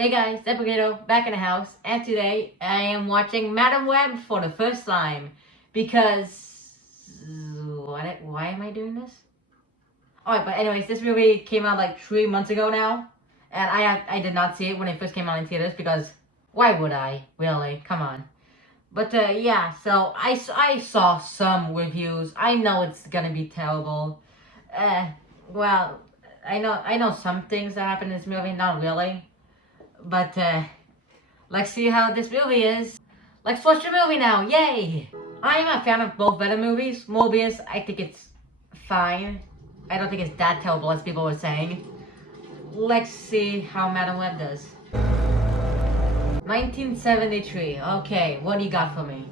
Hey guys, Depregato back in the house, and today I am watching Madam Web for the first time because why am I doing this? Alright, but anyways, this movie came out like 3 months ago now, and I did not see it when it first came out in theaters because why would I? Really? Come on. But yeah, so I saw some reviews. I know it's gonna be terrible. Well, I know some things that happen in this movie, not really. But let's see how this movie is. Let's watch the movie now. Yay! I am a fan of both Venom movies. Morbius, I think it's fine. I don't think it's that terrible as people were saying. Let's see how Madam Web does. 1973. Okay, what do you got for me?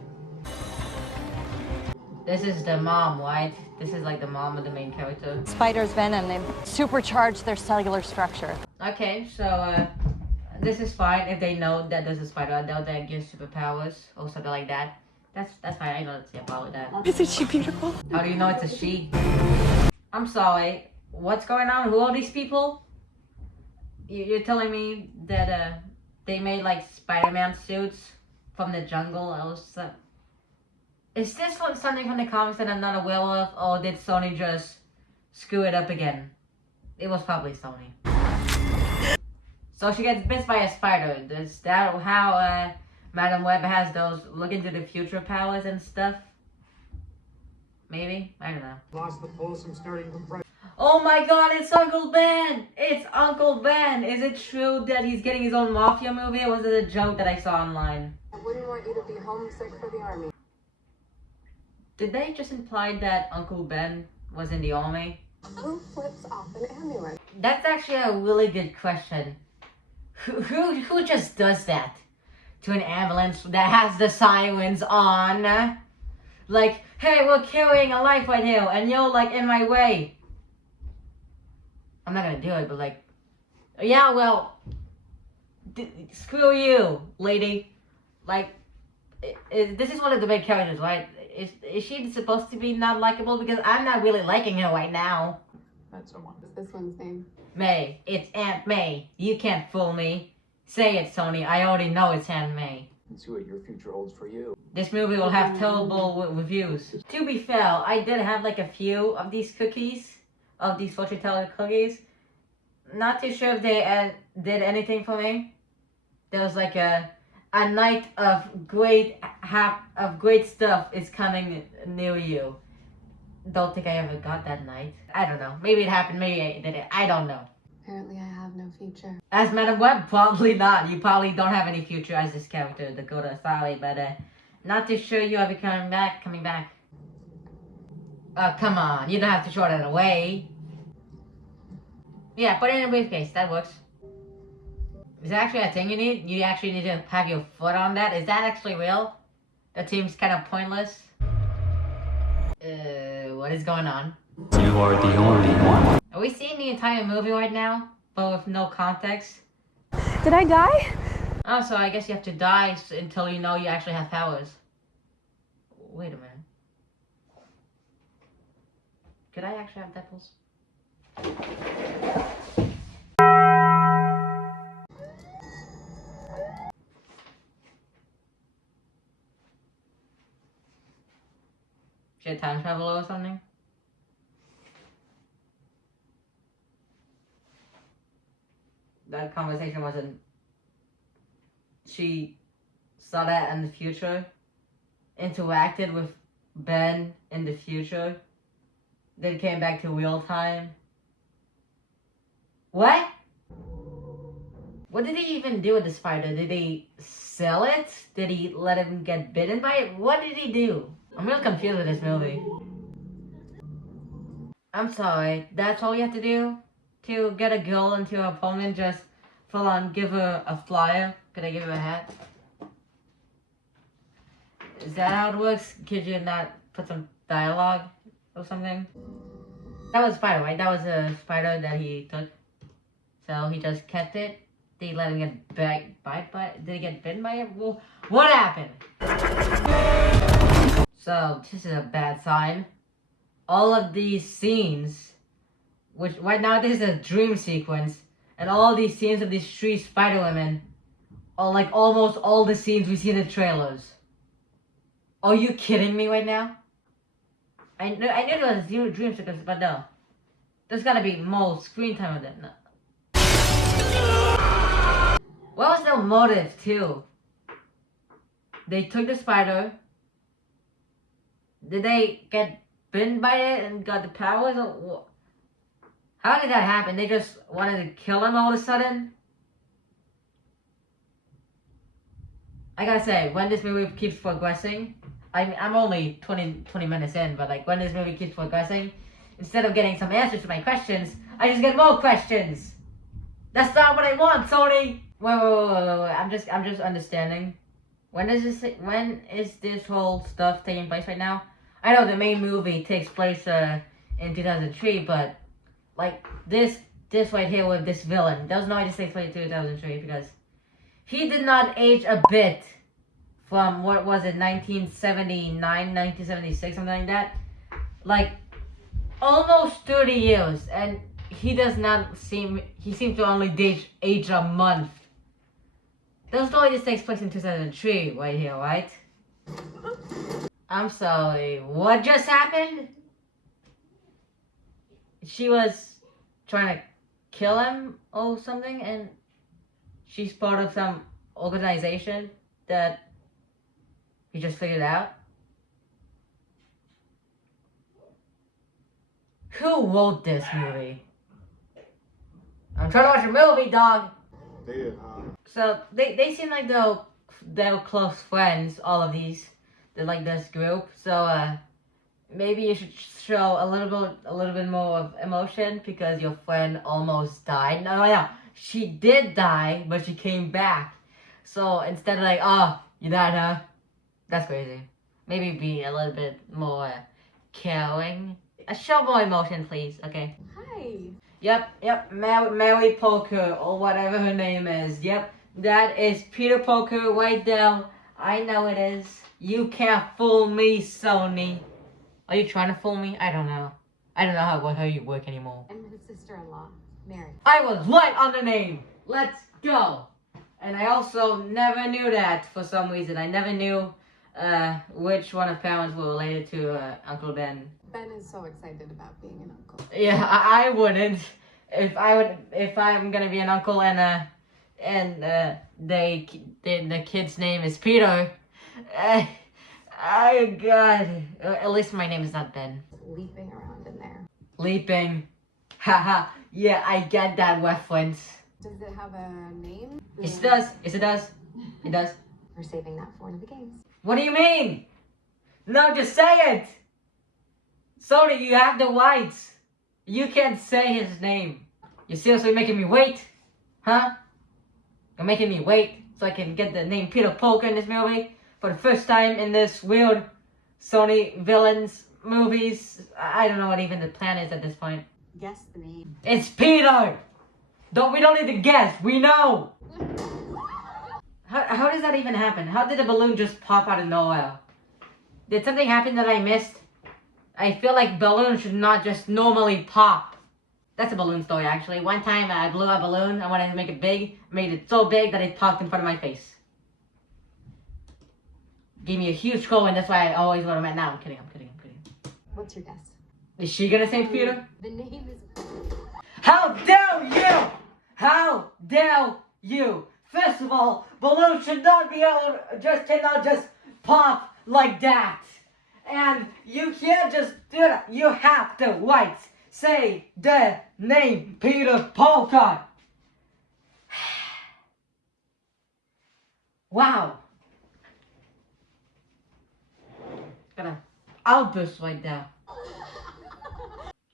This is the mom, right? This is like the mom of the main character. Spiders venom, they've supercharged their cellular structure. Okay, so this is fine if they know that there's a spider out there that gives superpowers or something like that. That's fine. I know that's about that. Isn't she beautiful? How do you know it's a she? I'm sorry. What's going on? Who are these people? You're telling me that they made like Spider-Man suits from the jungle or something? Is this something from the comics that I'm not aware of, or did Sony just screw it up again? It was probably Sony. So she gets bit by a spider. Is that how Madam Web has those look into the future powers and stuff? Maybe? I don't know. Lost the pulse. I'm starting to break. Oh my god, it's Uncle Ben! It's Uncle Ben! Is it true that he's getting his own Mafia movie, or was it a joke that I saw online? I wouldn't want you to be homesick for the army. Did they just imply that Uncle Ben was in the army? Who flips off an ambulance? That's actually a really good question. Who just does that to an ambulance that has the sirens on? Like, hey, we're carrying a life right here, and you're like in my way. I'm not gonna do it, but like, yeah, well, screw you, lady. Like, this is one of the big characters, right? Is she supposed to be not likable? Because I'm not really liking her right now. That's someone. What's this one's name? May. It's Aunt May. You can't fool me. Say it, Sony. I already know it's Aunt May. Let's see what your future holds for you. This movie will have terrible reviews. To be fair, I did have like a few of these cookies, of these fortune teller cookies. Not too sure if they did anything for me. There was like a night of great stuff is coming near you. Don't think I ever got that night. I don't know. Maybe it happened. Maybe I did it. I don't know. Apparently I have no future. As Madam Web, probably not. You probably don't have any future as this character, Dakota. Sorry, but not too sure you ever coming back. Come on. You don't have to throw that away. Yeah, put it in a briefcase. That works. Is that actually a thing you need? You actually need to have your foot on that? Is that actually real? That seems kind of pointless. What is going on? You are the only one. Are we seeing the entire movie right now, but with no context? Did I die? Oh, so I guess you have to die until you know you actually have powers. Wait a minute. Could I actually have nipples? Should I time travel or something? That conversation wasn't. She saw that in the future, interacted with Ben in the future, then came back to real time. What? What did he even do with the spider? Did he sell it? Did he let him get bitten by it? What did he do? I'm real confused with this movie. I'm sorry, that's all you have to do? To get a girl into her opponent, just full on give her a flyer? Could I give her a hat? Is that how it works? Could you not put some dialogue or something? That was a spider, right? That was a spider that he took. So he just kept it. Did he let him get bite by it? Did he get bitten by it? Well, what happened? So this is a bad sign. All of these scenes, which right now this is a dream sequence, and all these scenes of these three Spider Women are like almost all the scenes we see in the trailers. Are you kidding me right now? I knew there was zero dream sequences, but no. There's gotta be more screen time with them. No. What was their motive too? They took the spider. Did they get bitten by it and got the powers? Or how did that happen? They just wanted to kill him all of a sudden? I gotta say, when this movie keeps progressing, I'm only 20 minutes in, but like when this movie keeps progressing, instead of getting some answers to my questions, I just get more questions. That's not what I want, Sony. Wait. I'm just understanding. When is this whole stuff taking place right now? I know the main movie takes place in 2003, but like this right here with this villain, there's no way this takes place in 2003 because he did not age a bit from, what was it, 1979, 1976, something like that. Like, almost 30 years, and he seems to only age a month. There's no way this takes place in 2003 right here, right? I'm sorry, what just happened? She was trying to kill him or something, and she's part of some organization that he just figured out. Who wrote this movie? I'm trying to watch a movie, dog. So they seem like they're close friends, all of these. They're like this group. So maybe you should show a little bit more of emotion because your friend almost died. No, she did die, but she came back. So instead of like, oh, you died, huh? That's crazy. Maybe be a little bit more caring. Show more emotion, please. Okay. Hi. Yep. Mary Parker or whatever her name is. Yep, that is Peter Parker right there. I know it is. You can't fool me, Sony. Are you trying to fool me? I don't know. I don't know how you work anymore. I'm his sister-in-law, Mary. I was right on the name. Let's go. And I also never knew that for some reason. I never knew which one of parents were related to Uncle Ben. Ben is so excited about being an uncle. Yeah, I wouldn't. If I'm gonna be an uncle and the kid's name is Peter. Oh God. At least my name is not Ben. Leaping around in there. Leaping. Haha. Yeah, I get that reference. Does it have a name? Yes, it does. Yes, it does. It does. We're saving that for one of the games. What do you mean? No, just say it. Sony, you have the rights. You can't say his name. You're seriously making me wait? Huh? You're making me wait so I can get the name Peter Parker in this movie for the first time in this weird Sony villains movies. I don't know what even the plan is at this point. Guess the name. It's Peter! We don't need to guess, we know! How does that even happen? How did the balloon just pop out of nowhere? Did something happen that I missed? I feel like balloons should not just normally pop. That's a balloon story, actually. One time I blew a balloon. I wanted to make it big. Made it so big that it popped in front of my face. Gave me a huge score, and that's why I always want to met. Now I'm kidding. What's your guess? Is she gonna say Peter? The name is... How dare you! How dare you! First of all, balloons should not be able cannot just pop like that. And you can't just do that. You have to say the name Peter Parker. Wow. Gonna outburst right there.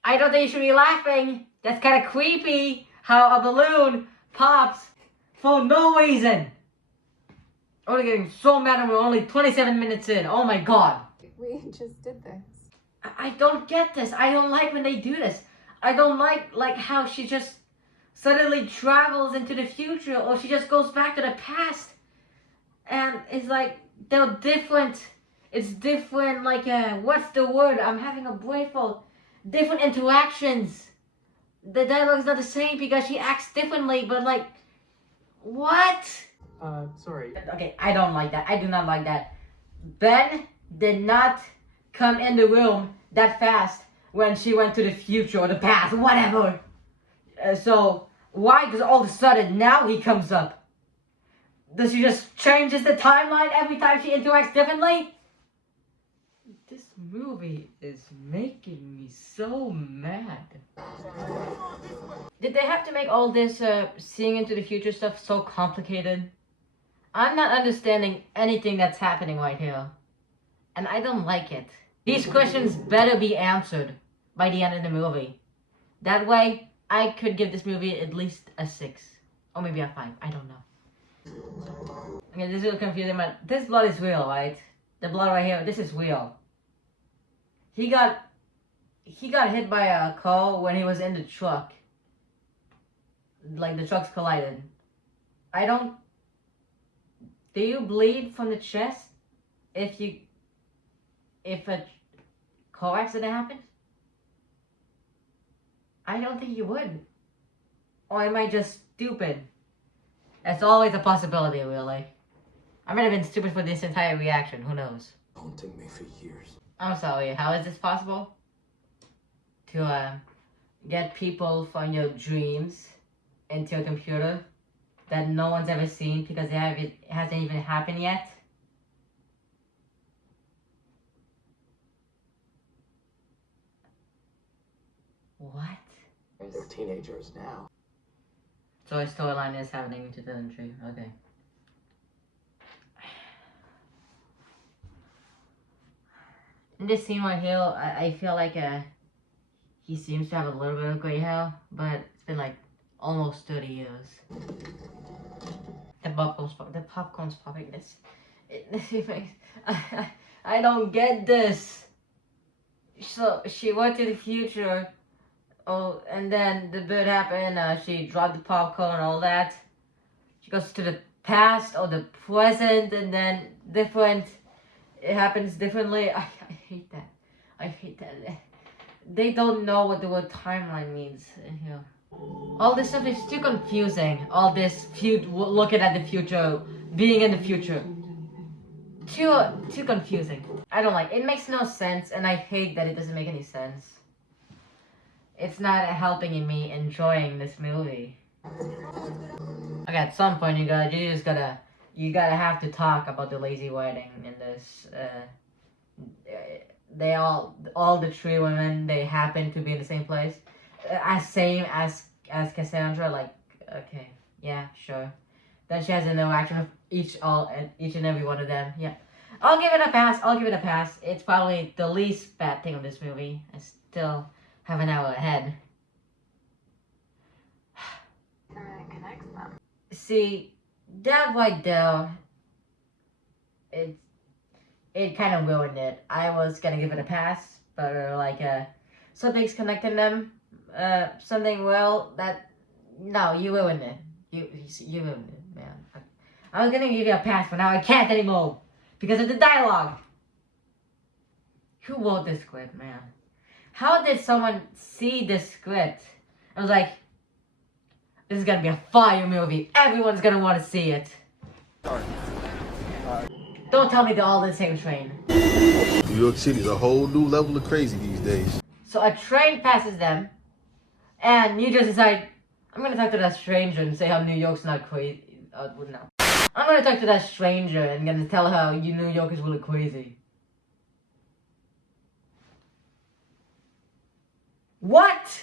I don't think you should be laughing. That's kind of creepy how a balloon pops for no reason. I'm getting so mad and we're only 27 minutes in. Oh my God. We just did this. I don't get this. I don't like when they do this. I don't like how she just suddenly travels into the future or she just goes back to the past. And it's like, they're different. It's different, like, what's the word? I'm having a brain fault. Different interactions. the dialogue's not the same because she acts differently, but like, what? Sorry. Okay, I don't like that. I do not like that. Ben did not come in the room that fast when she went to the future or the past, whatever. So why does all of a sudden now he comes up? Does she just changes the timeline every time she interacts differently? This movie is making me so mad. Did they have to make all this seeing into the future stuff so complicated? I'm not understanding anything that's happening right here. And I don't like it. These questions better be answered by the end of the movie. That way, I could give this movie at least a 6. Or maybe a 5. I don't know. Okay, this is really confusing, but this blood is real, right? The blood right here, this is real. He got hit by a car when he was in the truck. Like the trucks collided. Do you bleed from the chest if a car accident happens? I don't think you would. Or am I just stupid? That's always a possibility, really. I might have been stupid for this entire reaction, who knows? Haunting me for years. I'm sorry, how is this possible? To get people from your dreams into a computer that no one's ever seen because it hasn't even happened yet? What? They're teenagers now. So a storyline is happening in 2003, okay. In this scene right here, I feel like he seems to have a little bit of gray hair, but it's been like almost 30 years. The popcorn's popping. I don't get this. So she went to the future. Oh, and then the bird happened. She dropped the popcorn and all that. She goes to the past or the present, and then different. It happens differently. I hate that. I hate that. They don't know what the word timeline means in here. All this stuff is too confusing. All this looking at the future, being in the future. Too confusing. I don't like it. It makes no sense, and I hate that it doesn't make any sense. It's not helping me enjoying this movie. Okay, at some point you gotta have to talk about the lazy writing in this. They all the 3 women, they happen to be in the same place, same as Cassandra. Like, okay, yeah, sure. Then she has an interaction with each and every one of them. Yeah, I'll give it a pass. It's probably the least bad thing of this movie. I still have an hour ahead. Connects them. See, that right there, it kind of ruined it. I was gonna give it a pass, but something's connecting them. Something no, you ruined it. You ruined it, man. I was gonna give you a pass, but now I can't anymore because of the dialogue. Who wrote this script, man? How did someone see this script? I was like, this is gonna be a fire movie. Everyone's gonna want to see it. Don't tell me they're all in the same train. New York City's a whole new level of crazy these days. So a train passes them, and you just decide, I'm gonna talk to that stranger and say how New York's not crazy. No. I'm gonna talk to that stranger and gonna tell her how New York is really crazy. What?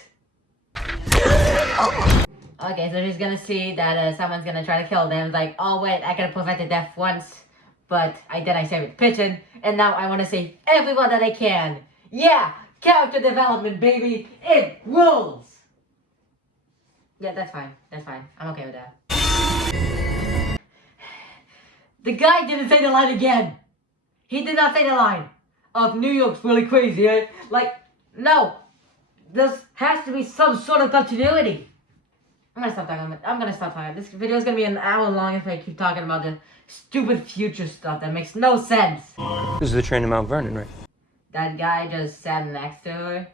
Okay, so she's gonna see that someone's gonna try to kill them. It's like, oh wait, I could prevent the death once, but I saved the pigeon, and now I want to save everyone that I can. Yeah, character development, baby, it rules. Yeah, that's fine. I'm okay with that. The guy didn't say the line again. He did not say the line of New York's really crazy. Eh? Like, no. There has to be some sort of continuity. I'm gonna stop talking. This video is gonna be an hour long if I keep talking about the stupid future stuff that makes no sense. This is the train to Mount Vernon, right? That guy just sat next to her,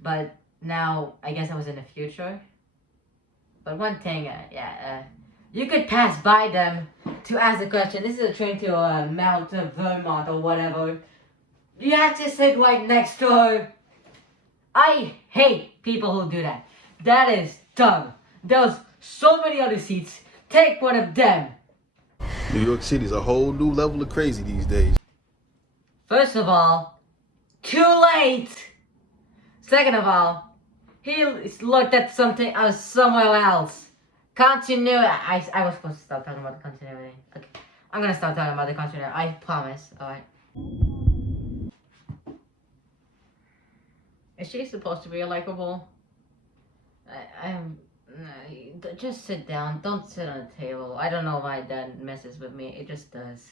but Now, I guess I was in the future. But one thing, you could pass by them to ask a question. This is a train to Mount Vermont or whatever. You have to sit right next to her. I hate people who do that. That is dumb. There's so many other seats. Take one of them. New York City's a whole new level of crazy these days. First of all, too late. Second of all, he looked at something somewhere else. Continuity. I was supposed to stop talking about the continuity. Okay, I'm gonna stop talking about the continuity. I promise. All right. Is she supposed to be likable? Just sit down. Don't sit on the table. I don't know why that messes with me. It just does.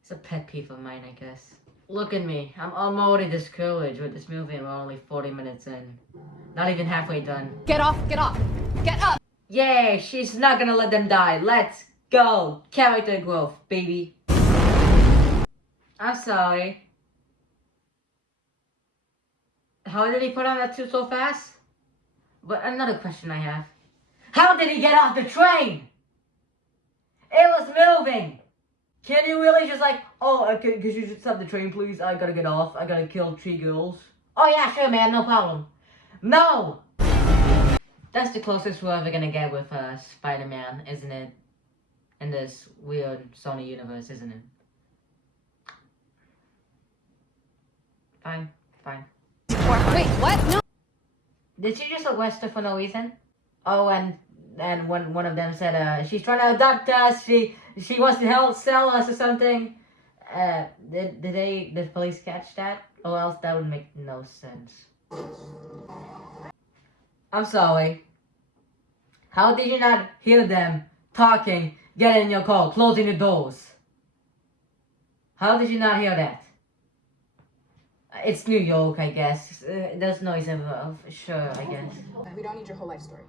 It's a pet peeve of mine, I guess. Look at me. I'm already discouraged with this movie and we're only 40 minutes in. Not even halfway done. Get off, get off, get up! Yay, she's not gonna let them die. Let's go. Character growth, baby. I'm sorry. How did he put on that suit so fast? But another question I have. How did he get off the train? It was moving. Can you really just like, oh, could you just stop the train, please? I gotta get off. I gotta kill 3 girls. Oh yeah, sure, man, no problem. No! That's the closest we're ever gonna get with Spider-Man, isn't it? In this weird Sony universe, isn't it? Fine. Wait, what? No! Did she just arrest her for no reason? Oh, and when one of them said, she's trying to adopt us, she wants to sell us or something. Did the police catch that? Or else that would make no sense. I'm sorry. How did you not hear them talking, getting in your car, closing the doors? How did you not hear that? It's New York, I guess. There's noise involved. Sure, I guess. We don't need your whole life story.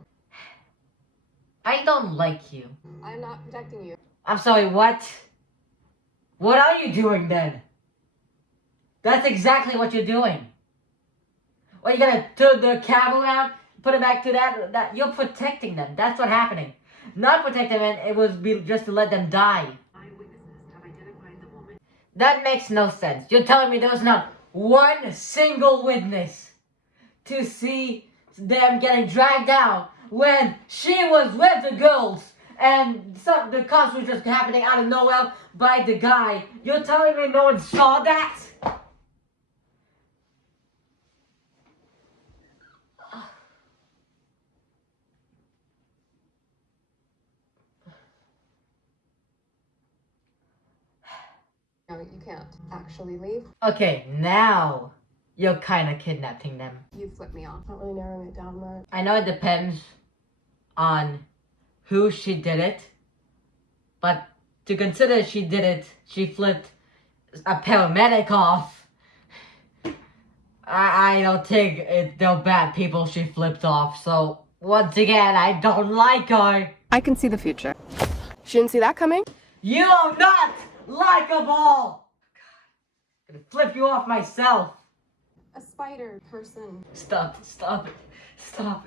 I don't like you. I'm not protecting you. I'm sorry, what? What are you doing then? That's exactly what you're doing. What, you gonna turn the cab around, put it back to that? You're protecting them. That's what's happening. Not protecting them, it was just to let them die. Eyewitnesses have identified the woman. That makes no sense. You're telling me there was not one single witness to see them getting dragged out when she was with the girls and the cops were just happening out of nowhere by the guy. You're telling me no one saw that? No, you can't actually leave. Okay, now you're kind of kidnapping them. You flipped me off. Not really narrowing it down much. I know it depends on who she did it, but to consider she did it, she flipped a paramedic off. I don't think they're bad people she flipped off, so once again, I don't like her. I can see the future. She didn't see that coming? You are not likable! God, I'm gonna flip you off myself. A spider person. Stop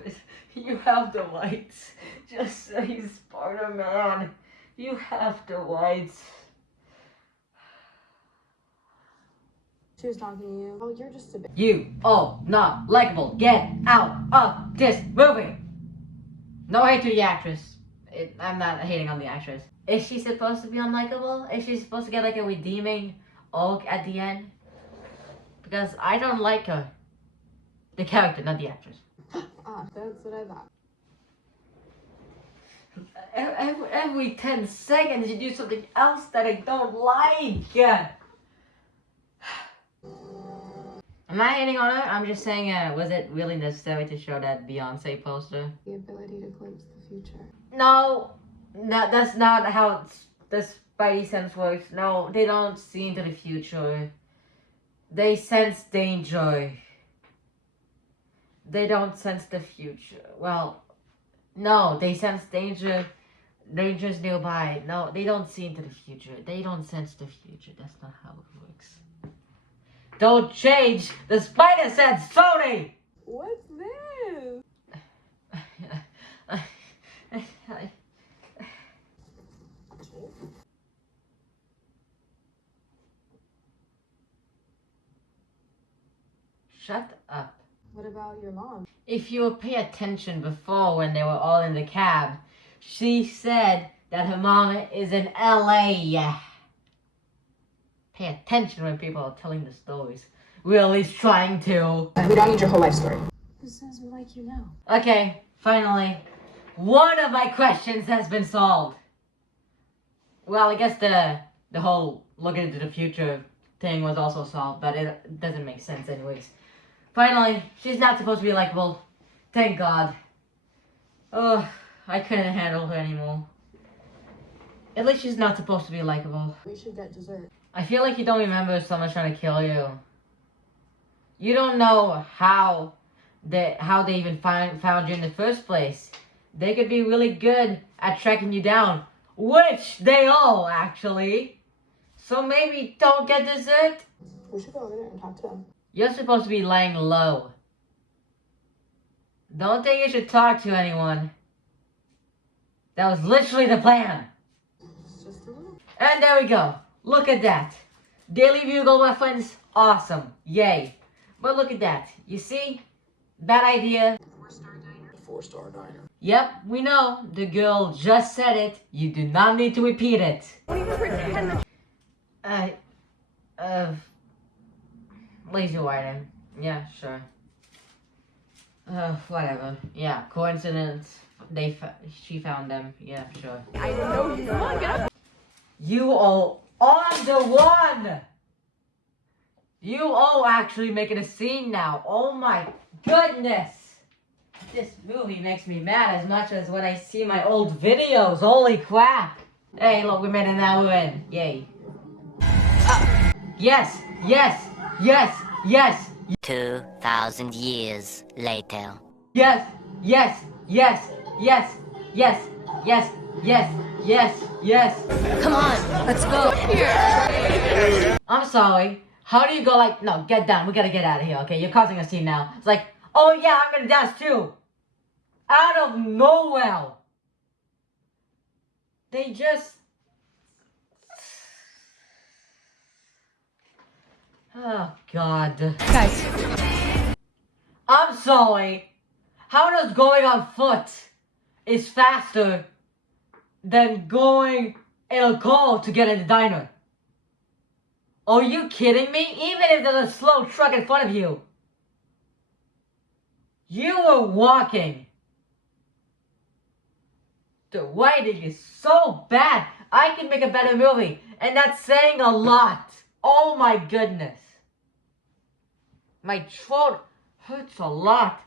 it. You have the rights. Just say Spider-Man. You have the rights. She was talking to you. Oh, you're just a bit. You are not likable. Get out of this movie. No hate to the actress. I'm not hating on the actress. Is she supposed to be unlikable? Is she supposed to get like a redeeming arc at the end? Because I don't like her. The character, not the actress. Ah, that's what I thought. Every 10 seconds you do something else that I don't like. I'm not hating on her. I'm just saying, was it really necessary to show that Beyonce poster? The ability to glimpse the future. No, that's not how the Spidey sense works. No, they don't see into the future. They sense danger. They don't sense the future. Well, no, they sense danger. Danger's nearby. No, they don't see into the future. They don't sense the future. That's not how it works. Don't change the spider sense, Sony! What's this? Shut up. What about your mom? If you would pay attention before when they were all in the cab, she said that her mom is in LA. Pay attention when people are telling the stories. We're at least trying to. We don't need your whole life story. Who says we like you now? Okay, finally. One of my questions has been solved. Well, I guess the whole look into the future thing was also solved, but it doesn't make sense anyways. Finally, she's not supposed to be likable. Thank God. Oh, I couldn't handle her anymore. At least she's not supposed to be likable. We should get dessert. I feel like you don't remember someone's trying to kill you. You don't know how they even found you in the first place. They could be really good at tracking you down, which they all actually. So maybe don't get dessert. We should go over there and talk to them. You're supposed to be laying low. Don't think you should talk to anyone. That was literally the plan. It's just a little. And there we go. Look at that. Daily Bugle reference. Awesome. Yay. But look at that. You see? Bad idea. Four-star diner. Yep, we know. The girl just said it. You do not need to repeat it. Lazy Whiting. Yeah, sure. Whatever. Yeah, coincidence. She found them. Yeah, sure. I didn't know you. Come on, get up. You all on the one! You all actually making a scene now. Oh my goodness! This movie makes me mad as much as when I see my old videos. Holy crap! Hey, look, we made an hour in. Yay. Yes, yes, yes, yes, 2,000 years later. yes, yes, yes, yes, yes, yes, yes, yes, yes. Come on, let's go. I'm sorry. How do you go like, no, get down. We gotta get out of here, okay? You're causing a scene now. It's like, oh yeah, I'm gonna dance too. Out of nowhere. They just... Oh, God. Guys, I'm sorry. How does going on foot is faster than going in a car to get in the diner? Are you kidding me? Even if there's a slow truck in front of you. You were walking. The writing is so bad. I can make a better movie. And that's saying a lot. Oh my goodness. My throat hurts a lot.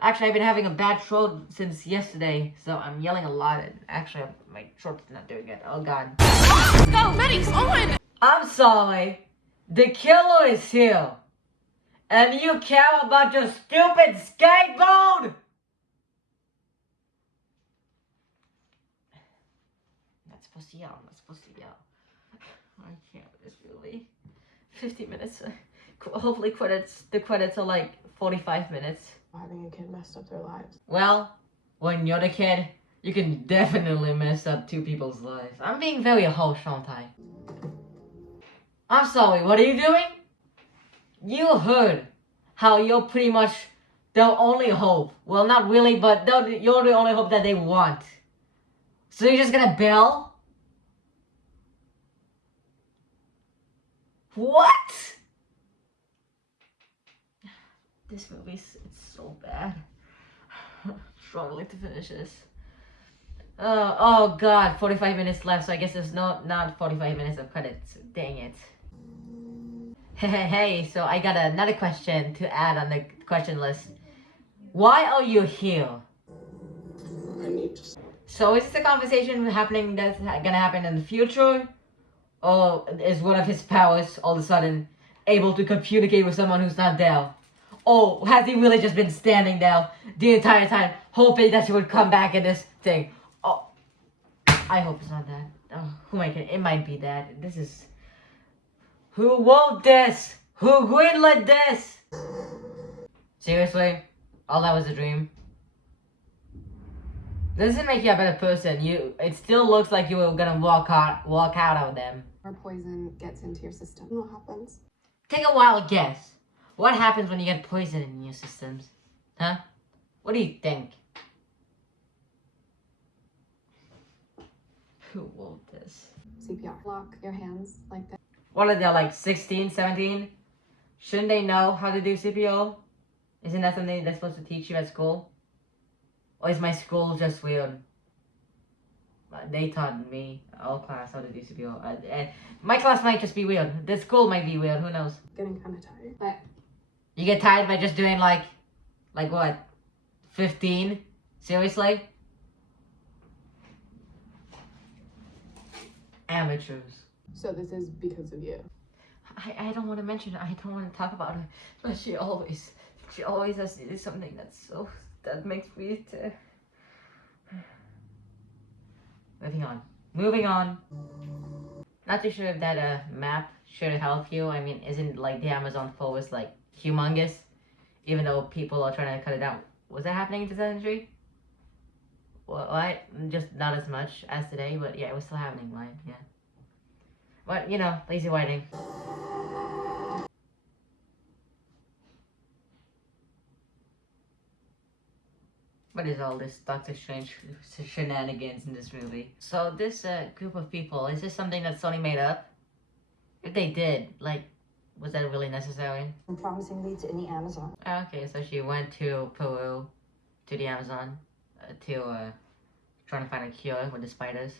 Actually, I've been having a bad throat since yesterday. So I'm yelling a lot. And actually, my throat's not doing it. Oh God. go, medics on. I'm sorry. The killer is here. And you care about your stupid skateboard? Not supposed to yell. Not supposed to yell. I can't. It's really 50 minutes. Hopefully the credits are like 45 minutes. Having a kid messed up their lives. Well, when you're the kid, you can definitely mess up two people's lives. I'm being very harsh, aren't I? I'm sorry, what are you doing? You heard how you're pretty much their only hope. Well, not really, but you're the only hope that they want. So you're just gonna bail? What? This movie's it's so bad. Struggling to finish this. Oh God, 45 minutes left, so I guess there's not 45 minutes of credits. Dang it. Hey, so I got another question to add on the question list. Why are you here? I need to. So is this a conversation happening that's gonna happen in the future? Or is one of his powers all of a sudden able to communicate with someone who's not there? Or has he really just been standing there the entire time, hoping that she would come back in this thing? Oh, I hope it's not that. Oh, who am I kidding? It might be that. This is... Who wrote this? Who greenlit this? Seriously? All that was a dream? Doesn't make you a better person. It still looks like you were gonna walk out of them. Or poison gets into your system. What happens? Take a wild guess. What happens when you get poison in your systems? Huh? What do you think? Who wrote this? CPR. Lock your hands like that. What are they, like 16, 17? Shouldn't they know how to do CPO? Isn't that something they're supposed to teach you at school? Or is my school just weird? They taught me, all class, how to do CPO. My class might just be weird. The school might be weird, who knows? Getting kind of tired. You get tired by just doing like what? 15? Seriously? Amateurs. So this is because of you. I don't want to mention it. I don't want to talk about her. But she always has to do something that makes me Moving on. Not too sure if that map should help you. I mean, isn't like the Amazon forest like humongous? Even though people are trying to cut it down. Was that happening in 2003? What? Just not as much as today, but yeah, it was still happening, right? Yeah. But, you know, lazy writing. What is all this Doctor Strange shenanigans in this movie? So this group of people, is this something that Sony made up? If they did, like, was that really necessary? Some promising leads in the Amazon. Okay, so she went to Peru, to the Amazon, trying to find a cure with the spiders.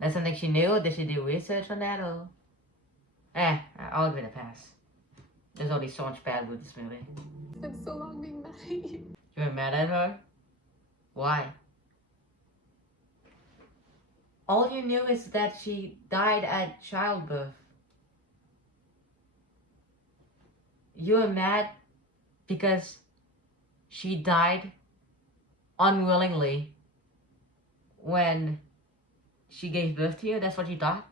That's something she knew, or did she do research on that, or? I'll give it a pass. There's already so much bad with this movie. It's been so long being mad at you. You were mad at her? Why? All you knew is that she died at childbirth. You were mad because she died unwillingly when she gave birth to you? That's what you thought?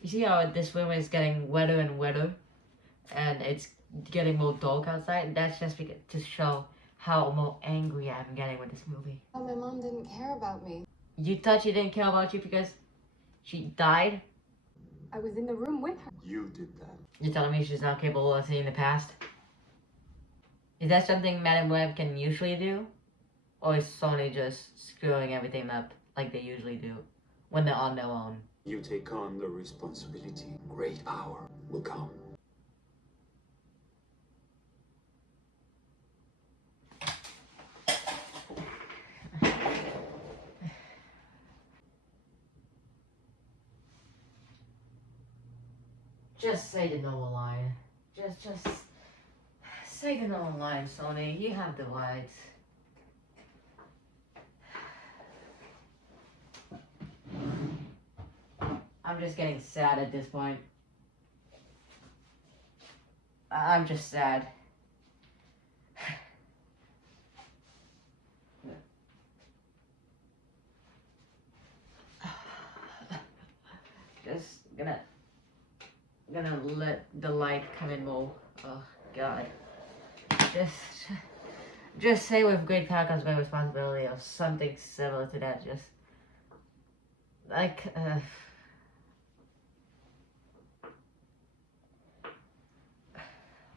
You see how this room is getting wetter and wetter? And it's getting more dark outside? That's just because, to show how more angry I'm getting with this movie. Oh, my mom didn't care about me. You thought she didn't care about you because she died? I was in the room with her. You did that. You're telling me she's not capable of seeing the past? Is that something Madam Web can usually do? Or is Sony just screwing everything up like they usually do when they're on their own? You take on the responsibility. Great hour will come. Just say the normal line. Just say the normal line, Sony. You have the rights. I'm just getting sad at this point. I'm just sad. Just gonna let the light come in more. Oh God. Just say with great power comes great responsibility or something similar to that. Just like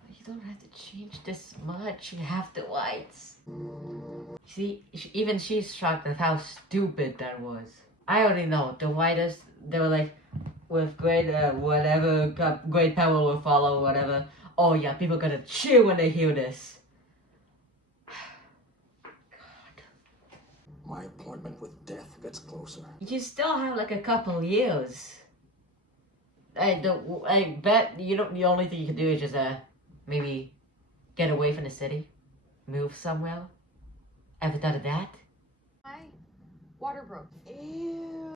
you don't have to change this much. You have the whites. See, even she's shocked at how stupid that was. I already know the writers. They were like, with great whatever, great power will follow, whatever. Oh yeah, people gonna cheer when they hear this. God. My appointment with death gets closer. You still have like a couple years. I bet you don't. The only thing you can do is just maybe get away from the city, move somewhere. Ever thought of that? My water broke. Ew.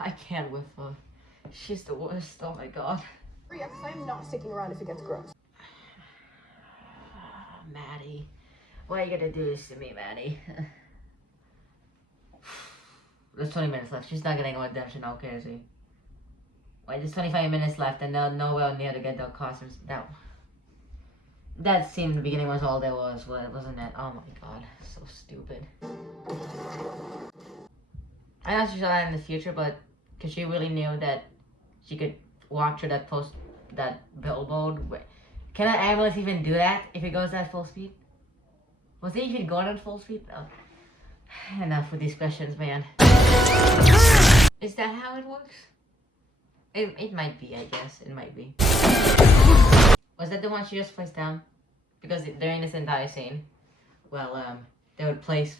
I can't with her. She's the worst. Oh my God. Hurry up, 'cause I'm not sticking around if it gets gross. Maddie, why are you gonna do this to me, Maddie? There's 20 minutes left. She's not getting a redemption, okay, is he? Wait, there's 25 minutes left and they're nowhere near to get their costumes. That scene in the beginning was all there was, wasn't it? Oh my god, so stupid. I know she saw that in the future, but because she really knew that she could walk through that billboard. Can an ambulance even do that if it goes at full speed? Was it even going at full speed? Oh. Enough with these questions, man. Is that how it works? It might be, I guess. It might be. Was that the one she just placed down? Because during this entire scene, well, they would place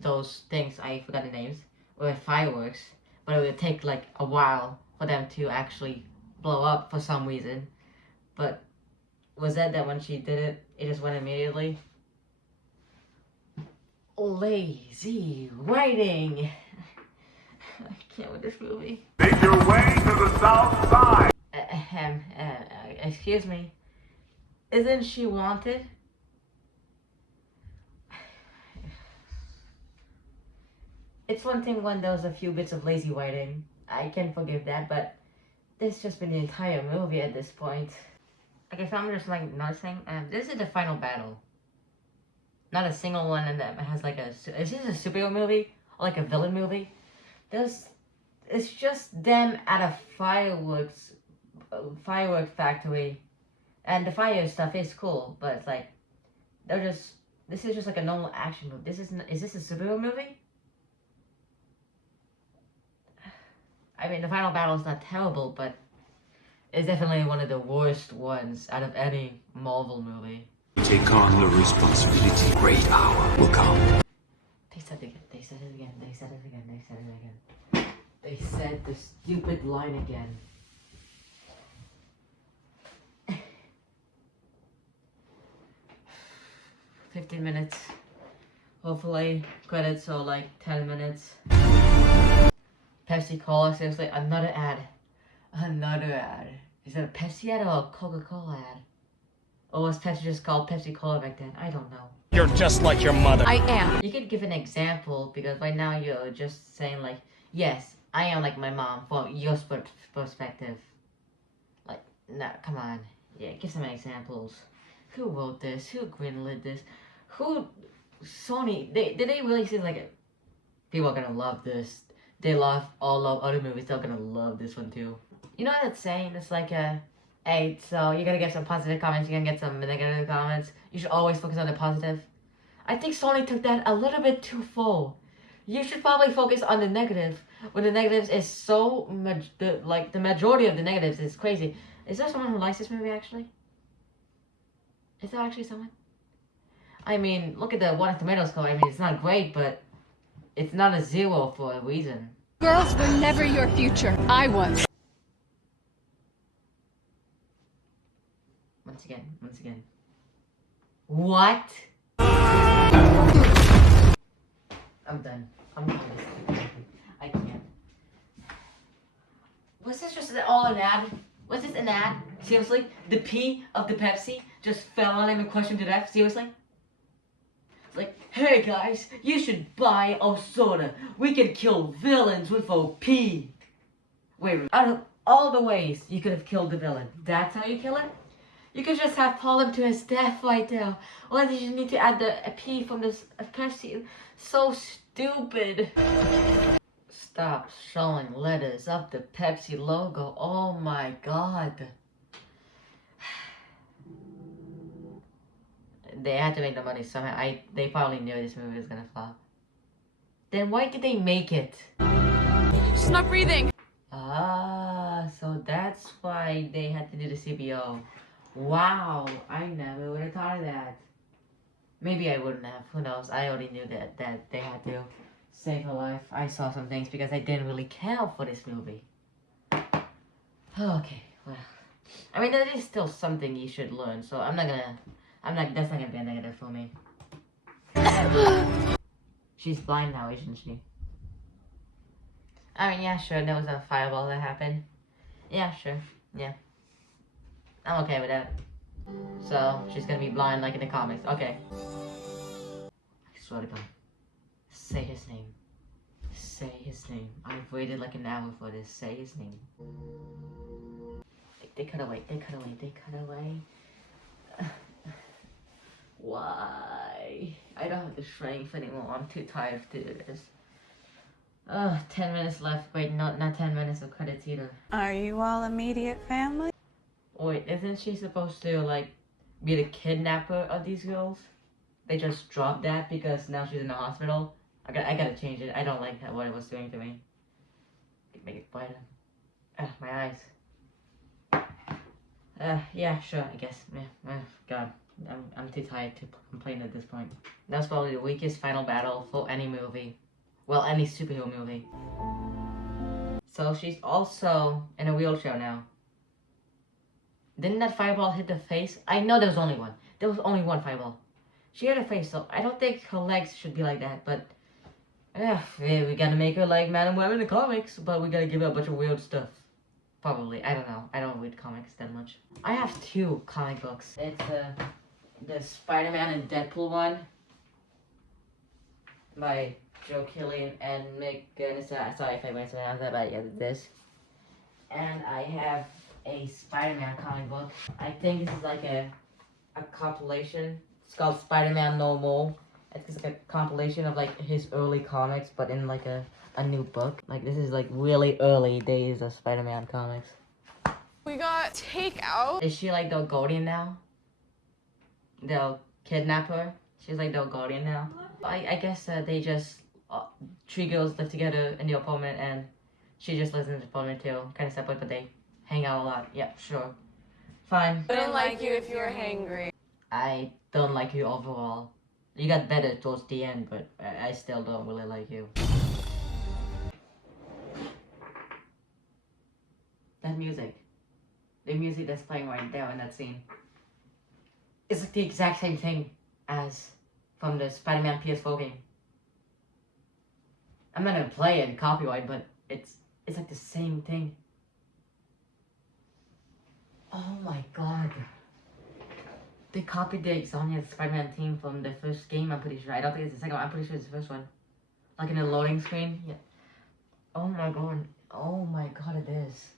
those things, I forgot the names, with fireworks, but it would take like a while for them to actually blow up for some reason. But was that when she did it, it just went immediately? Lazy writing. I can't with this movie. Make your way to the south side. Excuse me. Isn't she wanted? It's one thing when there's a few bits of lazy writing. I can forgive that, but this just been the entire movie at this point. Okay, so I'm just like noticing. This is the final battle. Not a single one, and that has like a. Is this a superhero movie or like a villain movie? It's just them at a firework factory, and the fire stuff is cool, but it's like this is just like a normal action movie. Is this a superhero movie? I mean, the final battle is not terrible, but it's definitely one of the worst ones out of any Marvel movie. Take on the responsibility. Great hour will come. They said it again. They said it again. They said it again. They said it again. They said the stupid line again. $15 minutes. Hopefully, credits are like 10 minutes. Pepsi Cola, seriously, another ad. Another ad. Is it a Pepsi ad or a Coca-Cola ad? Or was Pepsi just called Pepsi Cola back then? I don't know. You're just like your mother. I am. You could give an example, because right now you're just saying like, yes, I am like my mom, from your perspective. Like, no, come on. Yeah, give some examples. Who wrote this? Who greenlit this? Who... Sony... Did they really say like... People are gonna love this. They love other movies, they're gonna love this one too. You know that saying? It's like hey, so you're gonna get some positive comments, you're gonna get some negative comments. You should always focus on the positive. I think Sony took that a little bit too full. You should probably focus on the negative, when the negatives is so much, the majority of the negatives is crazy. Is there someone who likes this movie actually? Is there actually someone? I mean, look at the Rotten Tomatoes score. I mean, it's not great, but it's not a 0 for a reason. Girls were never your future. I was. Once again. What? I'm done. I'm done. I can't. Was this just all an ad? Was this an ad? Seriously? The P of the Pepsi just fell on him and crushed him to death? Seriously? It's like, hey guys, you should buy a soda. We can kill villains with a P. Wait, out of all the ways you could have killed the villain, that's how you kill him? You could just have pulled him to his death right there. Why did you need to add a P from this Pepsi? So stupid. Stop showing letters of the Pepsi logo. Oh my god. They had to make the money somehow. They probably knew this movie was gonna flop. Then why did they make it? She's not breathing. Ah, so that's why they had to do the CBO. Wow, I never would have thought of that. Maybe I wouldn't have. Who knows? I already knew that they had to save her life. I saw some things because I didn't really care for this movie. Okay, well, I mean that is still something you should learn. So that's not gonna be a negative for me. She's blind now, isn't she? I mean, yeah, sure, there was a fireball that happened. Yeah, sure, yeah. I'm okay with that. So, she's gonna be blind like in the comics. Okay. I swear to God. Say his name. Say his name. I've waited like an hour for this. Say his name. They cut away. They cut away. They cut away. Why? I don't have the strength anymore. I'm too tired to do this. 10 minutes left. Wait, not 10 minutes of credits either. Are you all immediate family? Wait, isn't she supposed to, like, be the kidnapper of these girls? They just dropped that because now she's in the hospital? I gotta change it. I don't like that, what it was doing to me. Make it brighter. My eyes. Yeah, sure, I guess. Yeah, God. I'm too tired to complain at this point. That's probably the weakest final battle for any movie. Well, any superhero movie. So she's also in a wheelchair now. Didn't that fireball hit the face? I know there was only one. There was only one fireball. She hit her face, so I don't think her legs should be like that, but... we gotta make her like Madam Web in the comics, but we gotta give her a bunch of weird stuff. Probably, I don't know. I don't read comics that much. I have 2 comic books. It's the Spider-Man and Deadpool one by Joe Killian and Mick Garnis. Sorry if I went to pronounce that, but yeah, this. And I have a Spider-Man comic book. I think this is like a compilation. It's called Spider-Man No More. It's like a compilation of like his early comics, but in like a new book. Like this is like really early days of Spider-Man comics. We got takeout. Is she like the Guardian now? They'll kidnap her. She's like the Guardian now. I guess they just 3 girls live together in the apartment, and she just lives in the apartment too. Kind of separate, but they hang out a lot. Yep, sure. Fine. I didn't like you if you were hangry. I don't like you overall. You got better towards the end, but I still don't really like you. That music. The music that's playing right there in that scene. It's like the exact same thing as from the Spider-Man PS4 game. I'm not gonna play it copyright, but it's like the same thing. Oh my god. They copied the Exonia Spider-Man theme from the first game, I'm pretty sure. I don't think it's the second one, I'm pretty sure it's the first one. Like in the loading screen. Yeah. Oh my god. Oh my god, it is.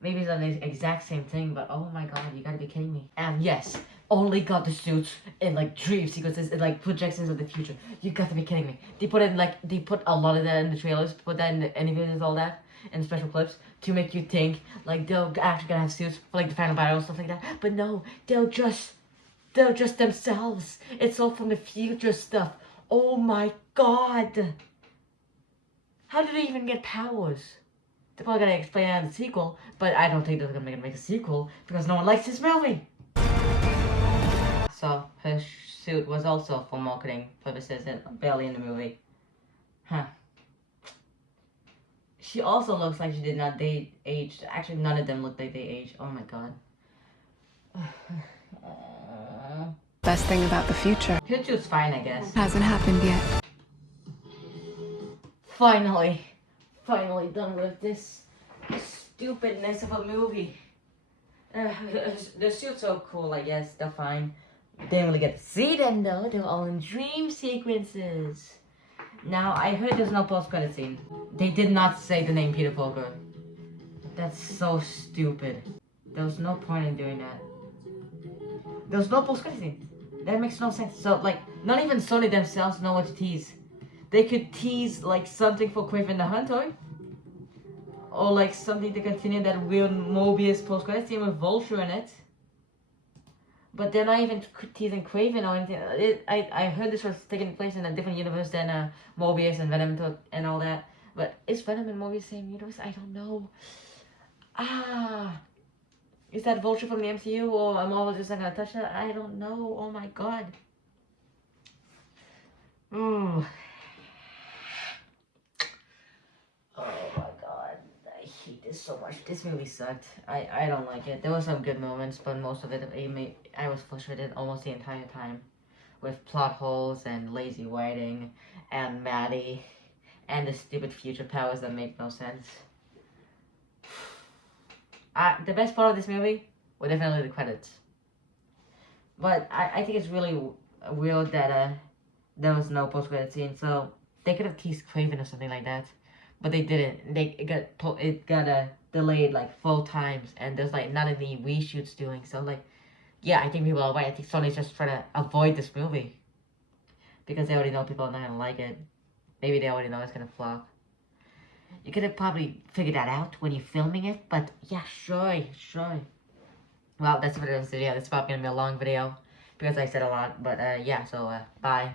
Maybe it's not the exact same thing, but oh my god, you gotta be kidding me. And yes, only got the suits in like dream sequences and like projections of the future. You got to be kidding me. They put a lot of that in the trailers, put that in the animations, all that, and special clips to make you think like they're actually gonna have suits for like the final battle and stuff like that. But no, they're just themselves. It's all from the future stuff. Oh my god. How did they even get powers? They're probably gonna explain that in the sequel, but I don't think they're gonna make a sequel because no one likes this movie. So her suit was also for marketing purposes and barely in the movie. Huh. She also looks like she did not age. Actually, none of them look like they aged. Oh my god. Best thing about the future. Her suit's fine, I guess. Hasn't happened yet. Finally done with this stupidness of a movie. The suits are cool, I guess. They're fine. Didn't really get to see them though. They're all in dream sequences. Now, I heard there's no post-credit scene. They did not say the name Peter Parker. That's so stupid. There was no point in doing that. There was no post-credit scene. That makes no sense. So, like, not even Sony themselves know what to tease. They could tease, like, something for Kraven the Hunter. Or, like, something to continue that weird Mobius post-credit scene with Vulture in it. But they're not even teasing Kraven or anything. I heard this was taking place in a different universe than Mobius and Venom and all that. But is Venom and Mobius the same universe? I don't know. Is that Vulture from the MCU or Marvel just not gonna touch that? I don't know. Oh my god. Oh my god. I hate this so much. This movie sucked. I don't like it. There were some good moments, but most of it I was frustrated almost the entire time. With plot holes and lazy writing and Maddie and the stupid future powers that make no sense. The best part of this movie were definitely the credits. But I think it's really weird that there was no post-credit scene, so They could have teased Craven or something like that, but they didn't. It got delayed like 4 times, and there's like not any reshoots doing. So like, yeah, I think people are right. I think Sony's just trying to avoid this movie because they already know people are not gonna like it. Maybe they already know it's gonna flop. You could have probably figured that out when you're filming it, but yeah, sure. Well, that's it for this video. This is probably gonna be a long video because I said a lot, but yeah, so bye.